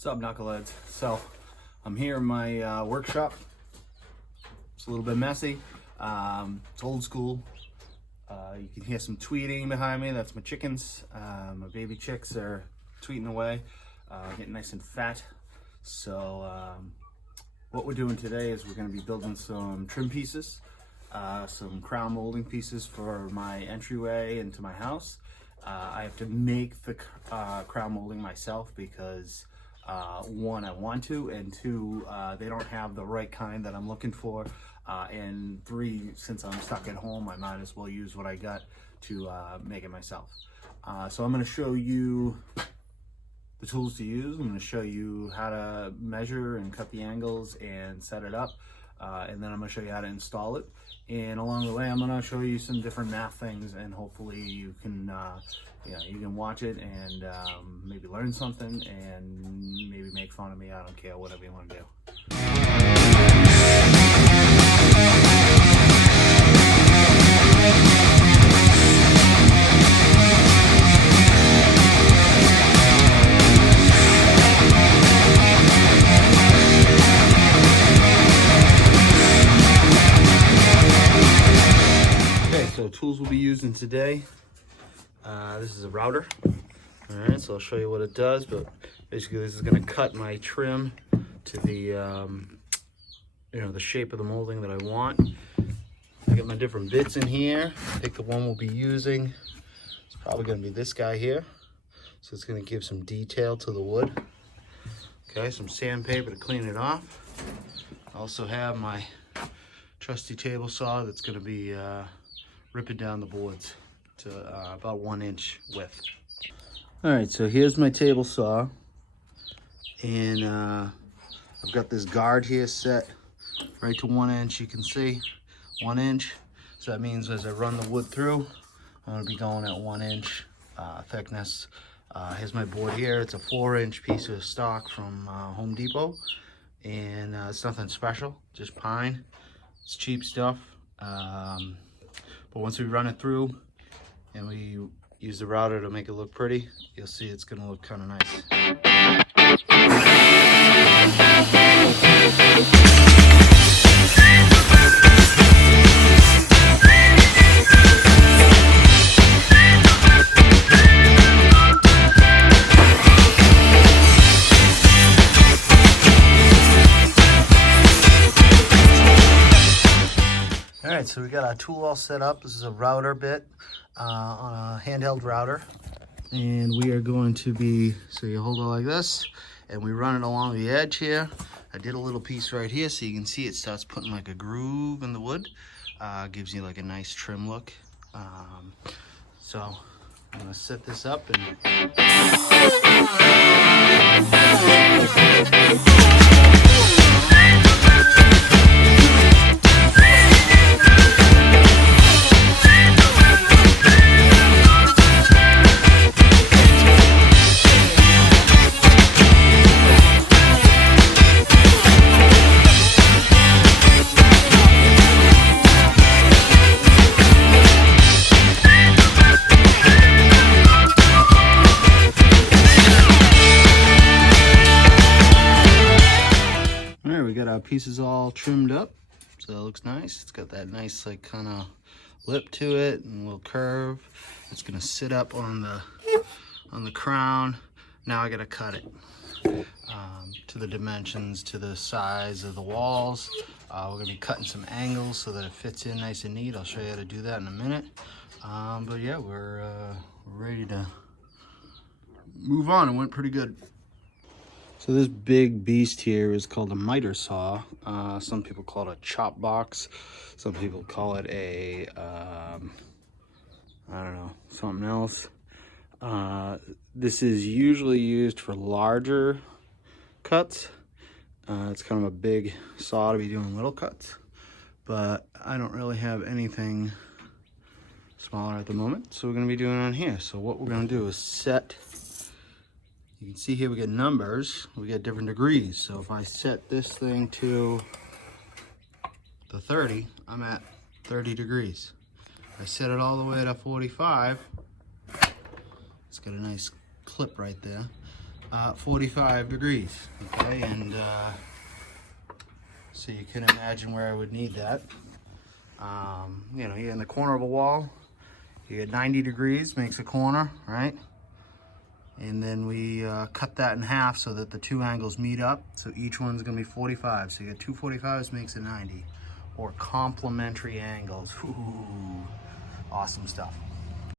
What's up, knuckleheads? So I'm here in my workshop. It's a little bit messy. It's old school. You can hear some tweeting behind me. That's my chickens. My baby chicks are tweeting away, getting nice and fat. So what we're doing today is we're going to be building some trim pieces, some crown molding pieces for my entryway into my house. I have to make the crown molding myself because one, I want to, and two, they don't have the right kind that I'm looking for, and three, since I'm stuck at home, I might as well use what I got to make it myself. So I'm going to show you the tools to use. I'm going to show you how to measure and cut the angles and set it up, and then I'm going to show you how to install it. And along the way, I'm going to show you some different math things, and hopefully you can you can watch it and maybe learn something and maybe make fun of me. I don't care, whatever you want to do. So tools we'll be using today. This is a router. All right, so I'll show you what it does, but basically this is going to cut my trim to the the shape of the molding that I want. I got my different bits in here. I think the one we'll be using is probably going to be this guy here. So it's going to give some detail to the wood. Okay, some sandpaper to clean it off. I also have my trusty table saw that's going to be ripping down the boards to about 1 inch width. All right, so here's my table saw, and I've got this guard here set right to 1 inch. You can see 1 inch. So that means as I run the wood through, I'm going to be going at 1 inch thickness. Here's my board here. It's a 4-inch piece of stock from Home Depot, and it's nothing special, just pine. It's cheap stuff. But once we run it through and we use the router to make it look pretty, you'll see it's going to look kind of nice. Alright, so we got our tool all set up. This is a router bit on a handheld router. And we are going to be, so you hold it like this, and we run it along the edge here. I did a little piece right here so you can see it starts putting like a groove in the wood. Gives you like a nice trim look. So I'm going to set this up and... pieces all trimmed up, so it looks nice. It's got that nice like kind of lip to it and a little curve. It's gonna sit up on the crown. Now I gotta cut it to the dimensions, to the size of the walls. We're gonna be cutting some angles so that it fits in nice and neat. I'll show you how to do that in a minute. But yeah, we're ready to move on. It went pretty good. So this big beast here is called a miter saw. Some people call it a chop box. Some people call it a, I don't know, something else. This is usually used for larger cuts. It's kind of a big saw to be doing little cuts. But I don't really have anything smaller at the moment. So we're going to be doing it on here. So what we're going to do is set... You can see here we get numbers, we get different degrees. So if I set this thing to the 30, I'm at 30 degrees. If I set it all the way to 45, it's got a nice clip right there. 45 degrees, okay? And so you can imagine where I would need that. You know, you're in the corner of a wall, you get 90 degrees, makes a corner, right? And then we cut that in half so that the two angles meet up. So each one's gonna be 45. So you get two 45s, makes a 90. Or complementary angles. Ooh, awesome stuff.